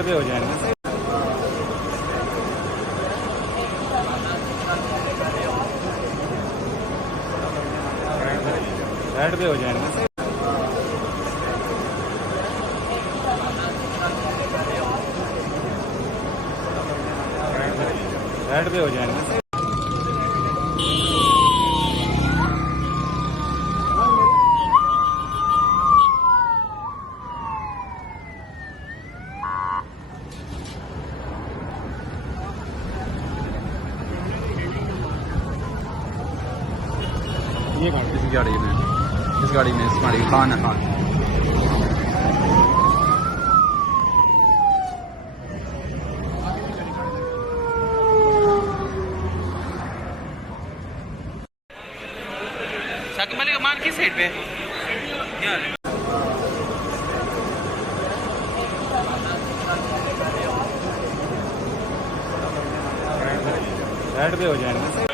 Side पे हो जाएगा। साइड पे हो जाएगा। साइड पे हो जाएगा। ये कौन इस गाड़ी में हमारी खान है खान। साकिब अली कमान किस साइड पे? साइड पे हो जाएगा।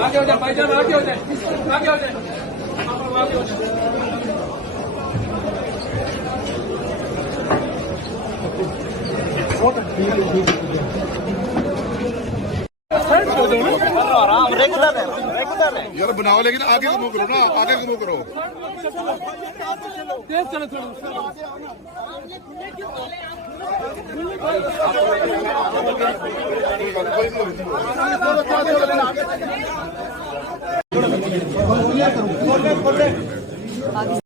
आगे हो जाए भाईजान, आगे हो जाए, आगे हो जाए, आगे हो जाए। यार बनाओ, लेकिन आगे को मूव करो ना, आगे को मूव करो। चलो चलो पाकिस्तान